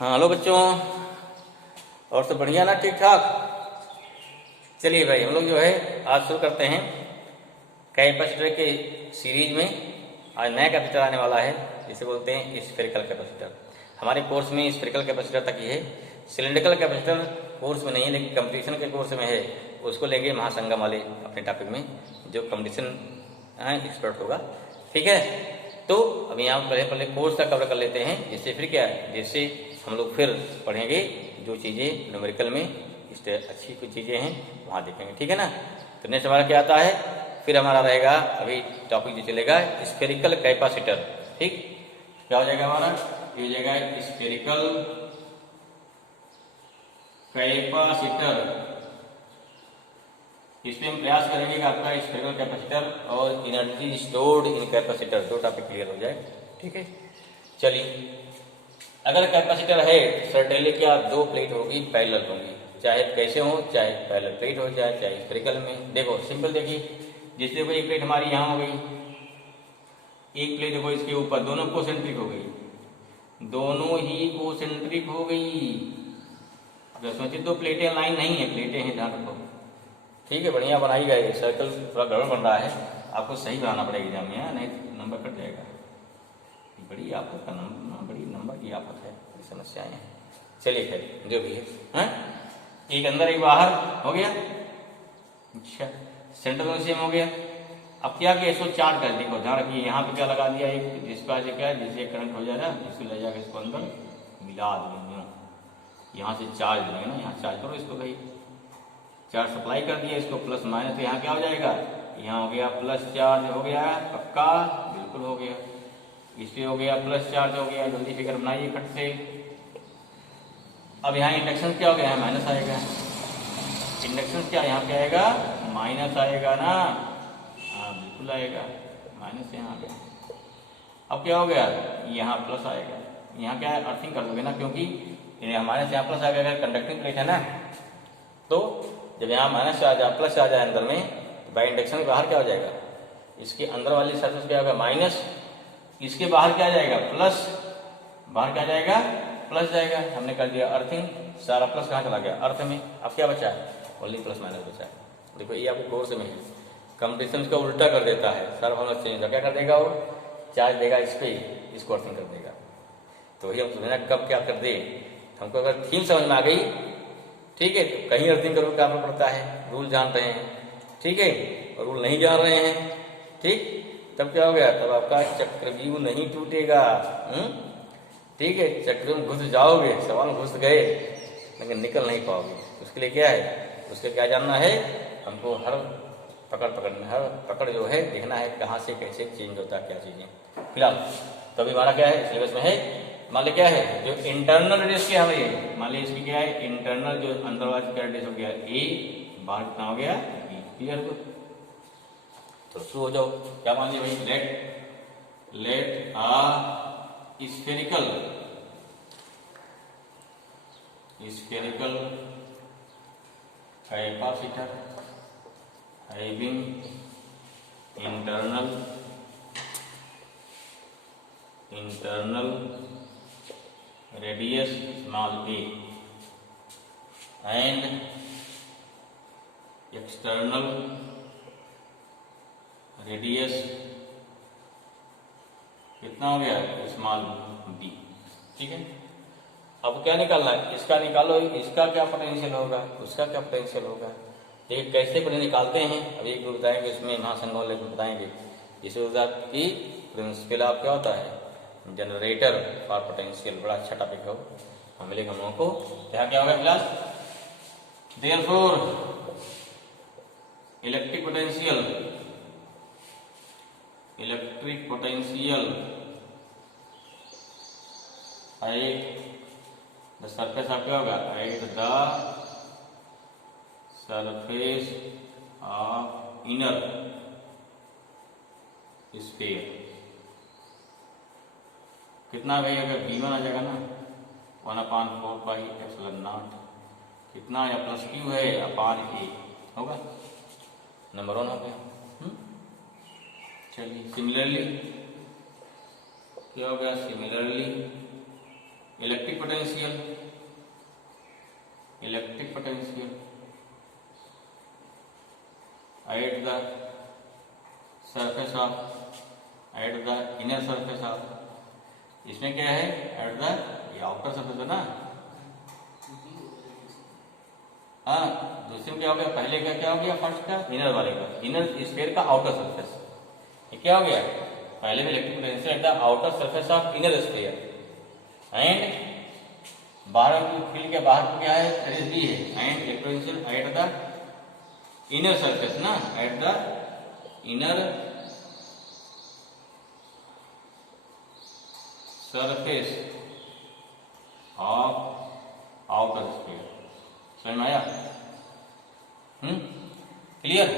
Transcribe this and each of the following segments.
हाँ हेलो बच्चों, और सब बढ़िया ना, ठीक ठाक। चलिए भाई, हम लोग जो है आज शुरू करते हैं कैपेसिटर के सीरीज में। आज नया कैपेसिटर आने वाला है, जिसे बोलते हैं स्फेरिकल कैपेसिटर। हमारे कोर्स में स्फेरिकल कैपेसिटर तक ही है, सिलेंड्रिकल कैपेसिटर कोर्स में नहीं है, लेकिन कंपटीशन के कोर्स में है। उसको लेंगे महासंगम वाले अपने टॉपिक में, जो कंपटीशन एक्सपर्ट होगा। ठीक है, तो अभी यहाँ पहले कोर्स का कवर कर लेते हैं, जिससे फिर क्या है, जिससे हम लोग फिर पढ़ेंगे जो चीज़ें न्यूमेरिकल में अच्छी कुछ चीज़ें हैं वहाँ देखेंगे। ठीक है ना। तो नेक्स्ट हमारा क्या आता है, फिर हमारा रहेगा अभी टॉपिक जो चलेगा स्फेरिकल कैपेसिटर। ठीक, क्या हो जाएगा हमारा, ये हो जाएगा स्फेरिकल कैपेसिटर। इसमें हम प्रयास करेंगे कि आपका स्फेरिकल कैपेसिटर और एनर्जी स्टोर्ड इन कैपेसिटर दो टॉपिक क्लियर हो जाए। ठीक है, चलिए। अगर कैपेसिटर है सर्टेनली क्या दो प्लेट होगी, पैरेलल होंगी, चाहे कैसे हो, चाहे पैरेलल प्लेट हो जाए, चाहे स्फेरिकल में। देखो सिंपल, देखिए जिससे कोई एक प्लेट हमारी यहाँ हो गई, एक प्लेट देखो इसके ऊपर, दोनों कोसेंट्रिक हो गई, दोनों ही कोसेंट्रिक हो गई। अब सोचिए दो प्लेटें लाइन नहीं है, प्लेटें हैं, ध्यान रखो। ठीक है, बढ़िया बनाई गई। सर्कल थोड़ा गड़बड़ बन रहा है, आपको सही बनाना पड़ेगा एग्जाम में, नहीं नंबर कट जाएगा। बड़ी आफत का बड़ी नंबर की आफत है, बड़ी समस्याएं हैं। चलिए खैर जो भी है, एक अंदर एक बाहर हो गया। अच्छा, सेंटर में सेम हो गया। अब क्या किया, इसको चार्ज कर, देखो ध्यान रखिए, यहाँ पे क्या लगा दिया, एक जिस पर क्या है, जिससे करंट हो जाएगा, इसको ले जाकर इसको अंदर मिला देंगे। यहाँ से चार्ज देंगे ना, यहाँ चार्ज करो इसको, भाई चार्ज सप्लाई कर दिया, इसको प्लस माइनस, तो यहाँ क्या हो जाएगा, यहाँ हो गया प्लस चार्ज हो गया, पक्का बिल्कुल हो गया। इस पे हो गया प्लस चार्ज हो गया, जल्दी फिगर बनाइए खट से। अब यहाँ इंडक्शन क्या हो गया, माइनस आएगा। इंडक्शन क्या यहाँ पे आएगा, माइनस आएगा ना, हाँ बिल्कुल आएगा, माइनस यहाँ पे। अब क्या हो गया, यहाँ प्लस आएगा। यहाँ क्या है, अर्थिंग कर दोगे ना, क्योंकि माइनस यहाँ प्लस आएगा। अगर कंडक्टिंग प्लेट है ना, तो जब यहाँ माइनस आ जाए प्लस आ जाए अंदर में, तो बाई इंडक्शन के बाहर क्या हो जाएगा, इसके अंदर वाली सरफेस क्या होगा, माइनस, इसके बाहर क्या जाएगा, प्लस, बाहर क्या जाएगा, प्लस जाएगा। हमने कर दिया अर्थिंग, सारा प्लस कहाँ चला गया, अर्थ में। अब क्या बचा है, ओनली प्लस माइनस बचा है। देखो ये आपको कोर्स में है, कंपटीशन का उल्टा कर देता है, सारा फॉर्मूला चेंज। क्या कर देगा वो, चार्ज देगा इस पे, इसको अर्थिंग कर देगा। तो वही हम समझना कब क्या कर दे। हमको अगर थीम समझ में आ गई, ठीक है, तो कहीं अर्थिंग करो क्या पड़ता है, रूल जान रहे हैं, ठीक है, और रूल नहीं जान रहे हैं, ठीक, तब क्या हो गया, तब आपका चक्रव्यूह नहीं टूटेगा। ठीक है, चक्र में घुस जाओगे, सवाल घुस गए, लेकिन निकल नहीं पाओगे। उसके लिए क्या है, उसके क्या जानना है हमको, हर हर पकड़ जो है देखना है, कहाँ से कैसे चेंज होता है, क्या चीजें। फिलहाल तो अभी हमारा क्या है, सिलेबस में है, मान ली क्या है, जो इंटरनल रेडियस क्या है, मान ली इसकी क्या है, इंटरनल जो अंदर वाला क्या रेडियस हो गया ए, बाहर कितना हो गया बी। क्लियर हो, तो शुरू हो जाओ। क्या मान लिया भाई, let spherical capacitor having internal radius small a and external radius कितना हो गया, स्मॉल b। ठीक है, अब क्या निकालना है, इसका निकालो, इसका क्या पोटेंशियल होगा, उसका क्या पोटेंशियल होगा। देखिए कैसे पहले निकालते हैं, अभी एक बताएंगे, इसमें महासंघ वाले बताएंगे। जिससे होता है कि प्रिंसिपल आप क्या होता है, जनरेटर फॉर पोटेंशियल, बड़ा अच्छा टॉपिक है, हम मिलेगा हम लोगों को। यहाँ क्या होगा class, therefore electric potential at the surface of क्या होगा, at the surface of inner sphere कितना भाई, अगर V1 आ जाएगा ना 1/4 पाई एप्सिलॉन नॉट, कितना या प्लस क्यू है अपान ए होगा, नंबर 1 हो गया। चलिए सिमिलरली क्या हो गया, similarly electric potential potential, electric potential at the surface of, at the inner surface of, इसमें क्या है at the, ये आउटर सरफेस है ना। हाँ, दूसरे में क्या हो गया, पहले का क्या हो गया, फर्स्ट का इनर वाले का, इनर स्फीयर का आउटर सरफेस। ये क्या हो गया, पहले में electric potential at the outer surface of inner sphere and बाहर फील्ड के बाहर क्या है, सरफेस भी है, and electric potential at the inner surface ना, at the inner surface of outer sphere. समझ में आया? क्लियर?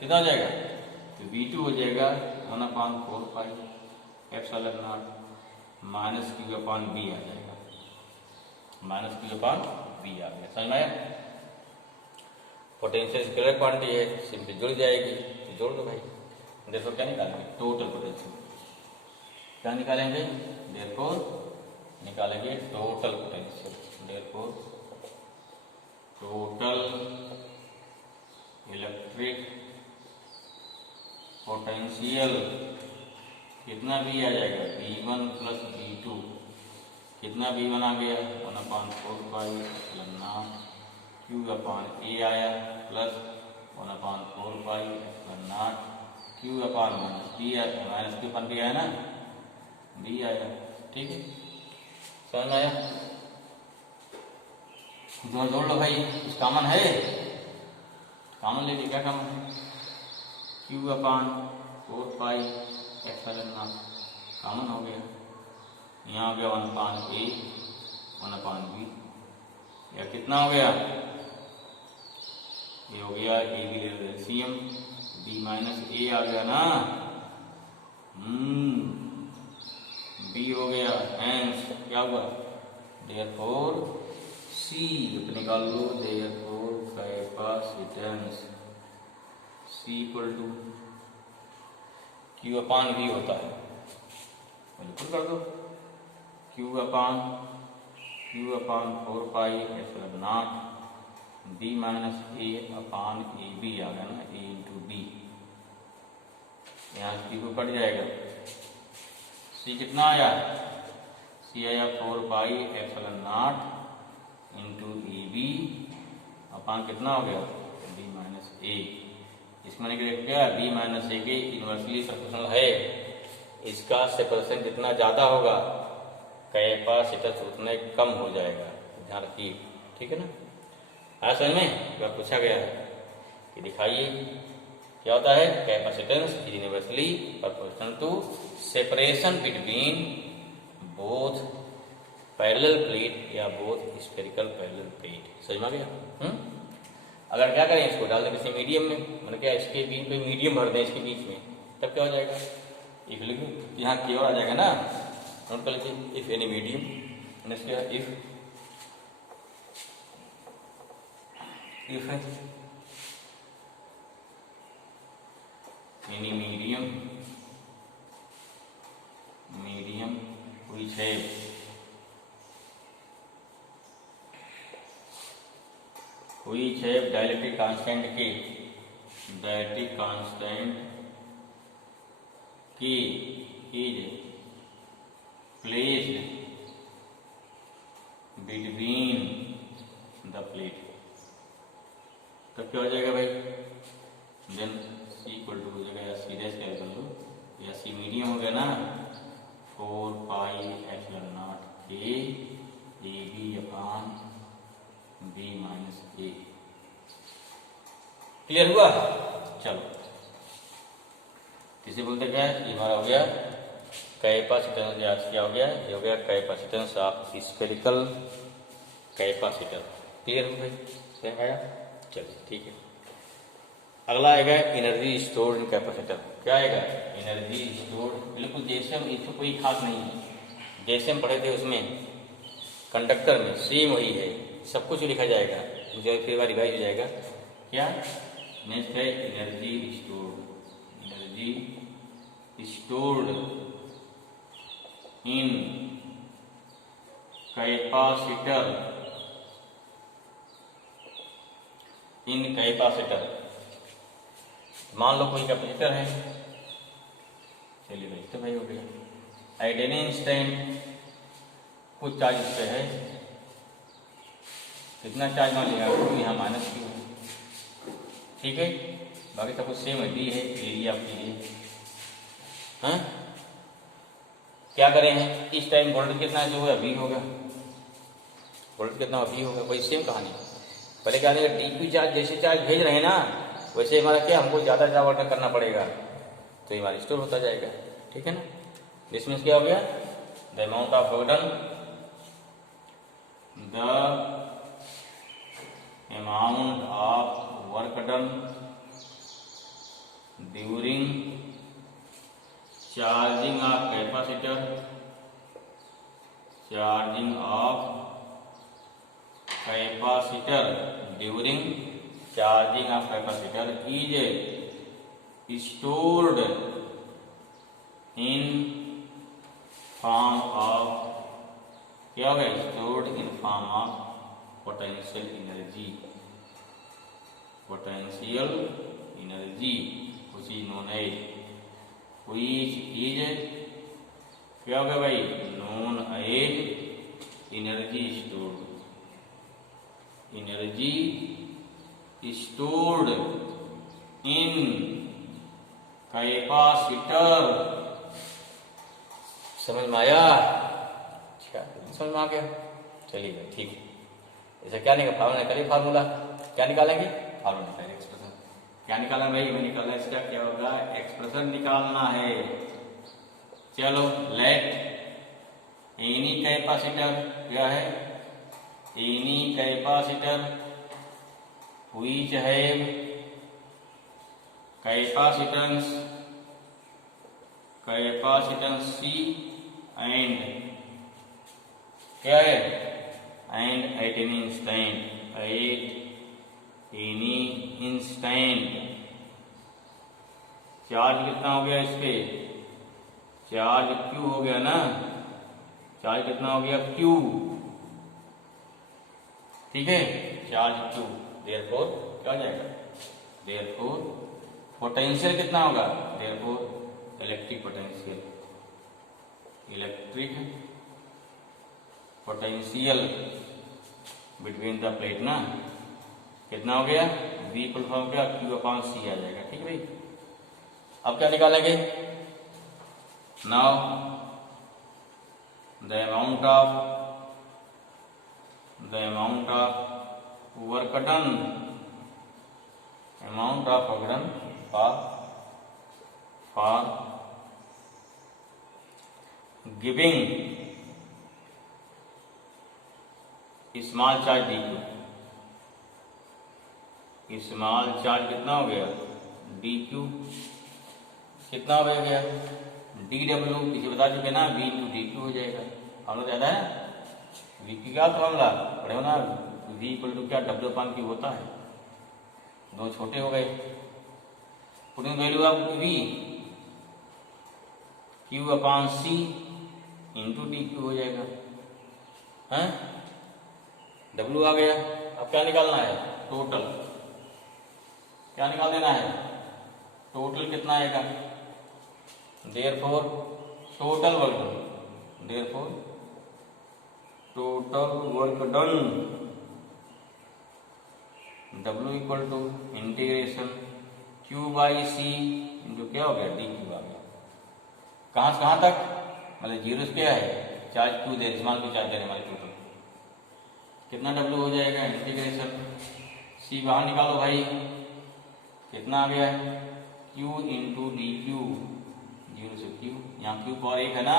कितना हो जाएगा, तो V2 हो जाएगा 1/4 epsilon not minus Q upon B आ जाएगा, माइनस Q अपॉन B आ गया। समझ में आया? पोटेंशियल स्केलर क्वांटिटी है, सिंपली जुड़ जाएगी, तो जोड़ दो भाई। देखो क्या निकालेंगे, टोटल पोटेंशियल क्या निकालेंगे, देयरफॉर निकालेंगे total potential, therefore total electric potential कितना भी आ जाएगा, V1 प्लस V2, कितना V1 आ गया 1/4 epsilon not Q upon A आया, plus 1/4 epsilon not Q upon minus B आया, माइनस Q अपॉन B आया ना, B आया। ठीक है, समझ में आया? जोड़ लो भाई, कुछ कॉमन है, कॉमन लेके क्या कॉमन है, Q upon 4 epsilon not common हो गया, यहाँ हो गया 1/A 1/B, या कितना हो गया, ये हो गया A B LCM, B minus A आ गया ना, B हो गया, हेंस क्या हुआ, देयरफॉर C निकाल लो, therefore capacitance C equal to Q upon V होता है, बिल्कुल कर दो, Q upon 4 epsilon naught B minus A upon AB आ गया ना, A इंटू B, यहाँ से को कट जाएगा, C कितना आया, C आया 4 epsilon not into AB upon कितना हो गया, B माइनस A। इसमें क्या, B माइनस A के इनवर्सली प्रोपोर्शनल है, इसका सेपरेशन जितना ज़्यादा होगा कैपेसिटेंस उतने कम हो जाएगा, ध्यान रखिए। ठीक है ना, आज समझ में क्या पूछा गया है कि दिखाइए क्या होता है, capacitance is universally proportional to separation between both parallel plate या बोथ स्फेरिकल पैरेलल प्लेट। समझ में आ गया? अगर क्या करें, इसको डाल दें किसी मीडियम में, मतलब क्या इसके बीच में मीडियम भर दें इसके बीच में, तब क्या हो जाएगा, इफ लिखो यहाँ केवल आ जाएगा ना, नोट कर लीजिए, if any medium, if any medium which है डायलेक्ट्रिक कांस्टेंट की is placed between the plate, तब क्या हो जाएगा भाई, देन C इक्वल टू हो जाएगा, या C डैश क्या कर लो, या C मीडियम हो गया ना, 4 epsilon not K AB upon B minus A। Clear हुआ? चलो, किसे बोलते क्या है, ये हमारा हो गया कैपेसिटेंस, आज क्या हो गया, ये हो गया capacitance of spherical capacitor. Clear हो भाई, समझ आया? चलिए ठीक है, अगला आएगा एनर्जी स्टोर्ड इन कैपेसिटर। क्या आएगा, एनर्जी स्टोर्ड, बिल्कुल जैसे हम, इसमें कोई खास नहीं है, जैसे हम पढ़े थे उसमें कंडक्टर में, सेम वही है, सब कुछ लिखा जाएगा, मुझे फिर बार रिवाइज हो जाएगा। क्या नेक्स्ट है, energy stored in capacitor in capacitor. मान लो कोई कैपेसिटर है, चलिए भाई तो भाई हो गया। एट एनी इंस्टेंट कुछ चार्ज इस पे है, कितना चार्ज मान लिया, क्यू यहाँ माइनस क्यू है, ठीक है। बाकी सब कुछ सेम है, डी है, एरिया आपकी है। हाँ क्या करें, इस टाइम वोल्टेज कितना जो है वी होगा, वोल्टेज कितना वी होगा, वही सेम कहानी। पहले क्या करेंगे, डी क्यू चार्ज जैसे चार्ज भेज रहे हैं ना, वैसे हमारा क्या हमको ज़्यादा ज़्यादा वोल्टेज करना पड़ेगा, तो ये हमारा स्टोर होता जाएगा, ठीक है ना। दिस मीन्स क्या हो गया, the amount of work done, the amount of work done during charging of capacitor, charging of capacitor during charging of capacitor is stored in form of, क्या होगा, stored in form of potential energy, potential energy which is known as, which is क्या होगा भाई, known as energy stored, energy stored in capacitor. समझ में आया, अच्छा समझ में आ गया, चलिए भाई ठीक है। ऐसा क्या निकाल, फार्मूला निकालिए, फार्मूला क्या निकालेंगे, फार्मूला निकालिए, एक्सप्रेशन क्या निकालना भाई, मैं निकालना, इसका क्या होगा, एक्सप्रेशन निकालना है। चलो लेट एनी कैपेसिटर, क्या है, any capacitor which have capacitance C and क्या है, and at any instant, at any instant charge कितना हो गया इस पे, चार्ज क्यू हो गया ना, चार्ज कितना हो गया क्यू, ठीक है, चार्ज क्यू। देयरफॉर क्या हो जाएगा, देयरफॉर पोटेंशियल कितना होगा, therefore electric potential, electric potential between the plate ना, कितना हो गया, V इक्वल फॉर्म क्या, Q अपॉन C आ जाएगा, ठीक है भाई। अब क्या निकालेंगे, now the amount of work done, amount of work done for giving small charge DQ, small charge कितना हो गया, DQ कितना हो गया, DW इसे बता चुके ना, V इंटू DQ हो जाएगा, हम लोग ज्यादा है, V की क्या फॉर्मूला पढ़े हो ना, V इक्वल टू क्या, W अपान Q होता है, दो छोटे हो गए, putting value of V Q upon C into DQ हो जाएगा, हैं, W आ गया। अब क्या निकालना है, टोटल, क्या निकाल देना है, टोटल कितना आएगा, therefore total work done, therefore total work done W equal to integration Q by C into क्या हो गया, DQ आ गया। कहाँ से कहाँ तक, मतलब जीरो से क्या है, चार्ज Q दे, स्मॉल Q चार्ज देने वाले, टोटल कितना W हो जाएगा, इंटीग्रेशन C बाहर निकालो भाई, कितना आ गया है, Q इंटू DQ, जीरो से Q, यहाँ Q पावर 1 है ना,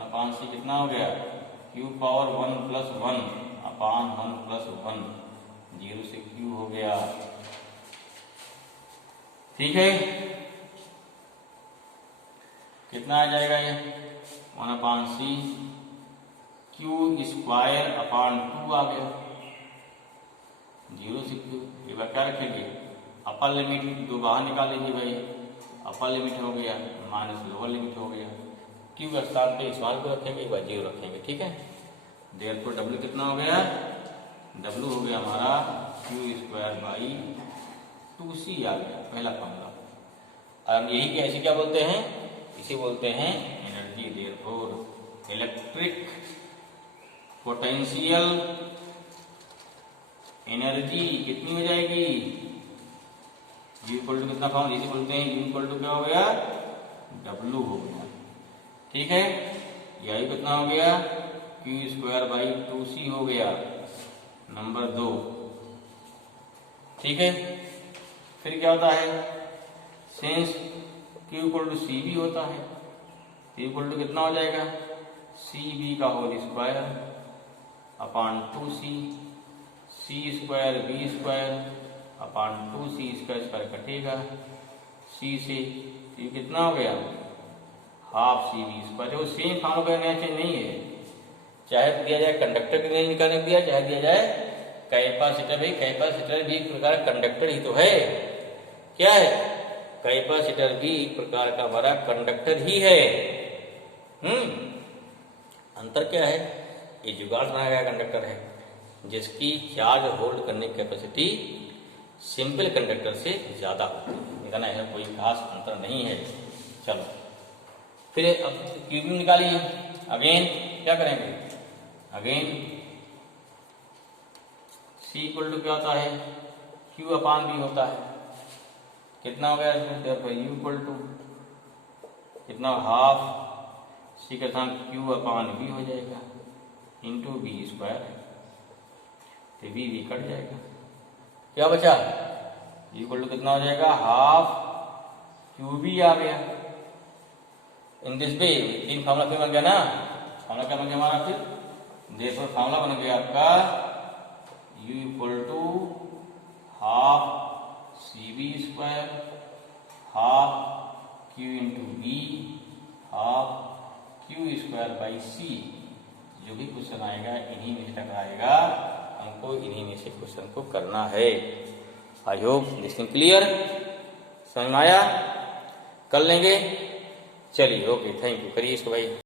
अपान C कितना हो गया, Q पावर 1 प्लस 1 अपान 1 प्लस 1, जीरो से Q हो गया, ठीक है। कितना आ जाएगा ये, 1 अपान C, Q स्क्वायर अपान 2 आ गया, जीरो से Q, ये बार क्या रखेंगे, अपर लिमिट दो बाहर निकाल लीजिए भाई, अपर लिमिट हो गया माइनस लोअर लिमिट हो गया, Q का स्थान पे स्मॉल को रखेंगे, एक बार जीरो रखेंगे, ठीक है। देयरफॉर W कितना हो गया, W हो गया हमारा Q²/2C आ गया पहला फॉर्मूला। अब यही कि ऐसे क्या बोलते हैं, इसे बोलते हैं energy. Therefore electric potential energy कितनी हो जाएगी, U इक्वल टू कितना फॉर्म, इसे बोलते हैं U इक्वल टू क्या हो गया, W हो गया। ठीक है, यही कितना हो गया, Q²/2C हो गया नंबर 2। ठीक है, फिर क्या होता है, since Q equal to C भी होता है, Q इक्वल टू कितना हो जाएगा, CB का whole square upon 2C, C²B² upon 2C square कटेगा, C से ये कितना हो गया, हाफ CB²। देखो सेम फॉर्मूला का नया चेंज नहीं है, चाहे दिया जाए कंडक्टर के लिए निकालने दिया, चाहे दिया जाए कैपेसिटर। भाई कैपेसिटर भी एक प्रकार कंडक्टर ही तो है, क्या है, कैपेसिटर भी एक प्रकार का हमारा कंडक्टर ही है। अंतर क्या है, ये जुगाड़ बनाया गया कंडक्टर है जिसकी चार्ज होल्ड करने की कैपेसिटी सिंपल कंडक्टर से ज्यादा होती है, इतना है, कोई खास अंतर नहीं है। चलो फिर अब क्यूब निकालिए, अगेन क्या करेंगे, अगेन C इक्वल टू क्या होता है, Q/B होता है, कितना हो गया इसमें, U इक्वल टू कितना, हाफ C का स्थान Q/B हो जाएगा इंटू B², तो B कट जाएगा, क्या बचा, U इक्वल टू कितना हो जाएगा, हाफ QB आ गया। इन दिस वे तीन फार्मूला फिर बन गया ना, फार्मूला क्या बन गया हमारा, फिर देखो फार्मूला बन गया आपका U equal to half CB² half Q into B half Q²/C। जो भी क्वेश्चन आएगा इन्हीं में से टकराएगा, हमको इन्हीं में से क्वेश्चन को करना है। I hope this is clear, समझ में आया, कर लेंगे। चलिए ओके, थैंक यू, करिए इसको भाई।